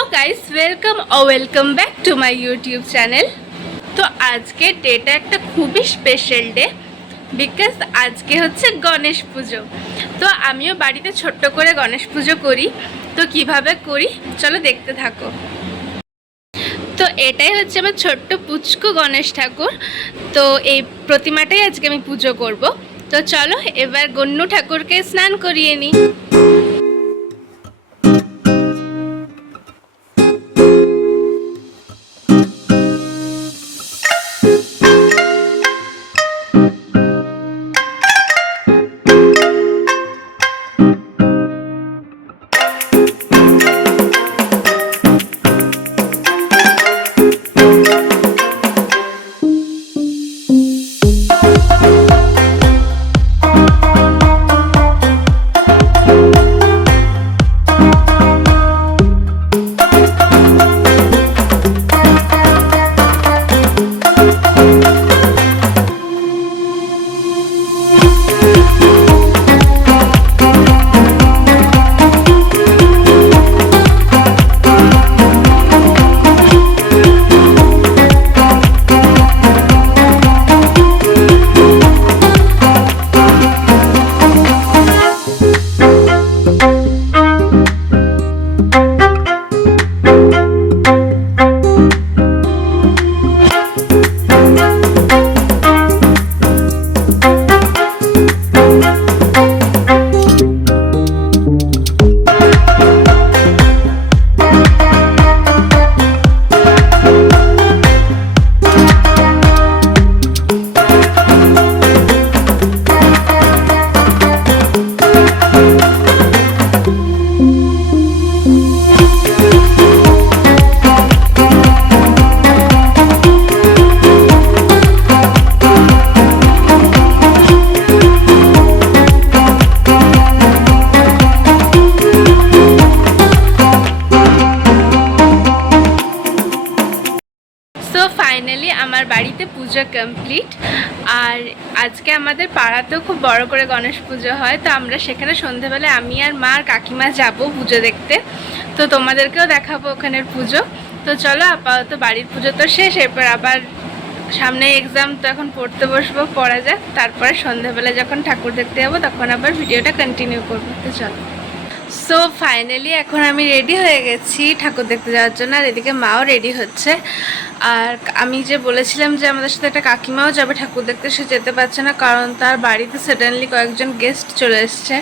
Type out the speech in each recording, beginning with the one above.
Hello guys welcome back to my YouTube channel. तो आज के डेटा एक खूबी स्पेशल डे बिकज आज के होच्छे गणेश पुजो। तो आमियो बाड़ीते छोट्ट करे गणेश पुजो करी। तो किभाबे करी चलो देखते थाको। तो एटाई होच्छे आमार छोट्ट पुचकु गणेश ठाकुर। तो এই प्रतिमाटाই আজকে আমি পুজো করব। তো চলো এবার গন্নু ঠাকুরকে স্নান করিয়ে নিই। तो फाइनली आमार बाड़ीते पूजो कमप्लीट और आज के आमादेर पाड़ातेও खूब बड़ो करे गणेश पुजो है। तो आमरा सेखाने सन्ध्येबेला आमी आर मा आर काकिमा जाबो पुजो देखते। तो तोमादेरकेও देखाबो ओखाনের पुजो। तो चलो आपातत बाड़ीर पुजो तो शेष, एरपर आबार सामने एग्जाम, तो एखन पढ़ते बसबो, पढ़ा जाक, तारपरे सन्ध्येबेला जखन ठाकुर देखते जाबो तखन आबार भिडियोटा कन्टिनिउ करबो। तो चलो सो फाइनली এখন আমি রেডি হয়ে গেছি ঠাকুর দেখতে যাওয়ার জন্য। আর এদিকে মাও রেডি হচ্ছে। আর আমি যে বলেছিলাম যে আমাদের সাথে একটা কাকিমাও যাবে ঠাকুর দেখতে, সে যেতে পারছে না কারণ তার বাড়িতে সাডেনলি কয়েকজন গেস্ট চলে এসছে।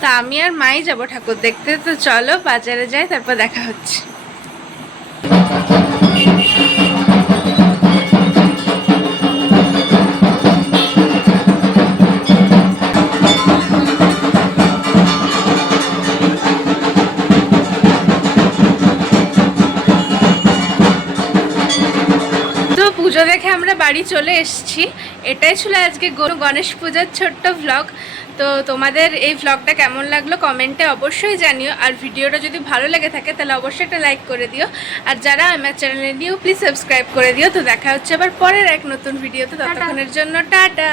তা আমি আর মাই যাব ঠাকুর দেখতে। তো চলো বাজারে যাই, তারপর দেখা হচ্ছে। পুজো দেখে আমরা বাড়ি চলে এসেছি। এটাই ছিল আজকে গণেশ পূজার ছোট্ট ভ্লগ। তো তোমাদের এই ভ্লগটা কেমন লাগলো কমেন্টে অবশ্যই জানিও। আর ভিডিওটা যদি ভালো লেগে থাকে তাহলে অবশ্যই একটা লাইক করে দিও। আর যারা আমার চ্যানেলে নিউ প্লিজ সাবস্ক্রাইব করে দিও। তো দেখা হচ্ছে আবার পরের এক নতুন ভিডিওতে। ততক্ষণের জন্য টাটা।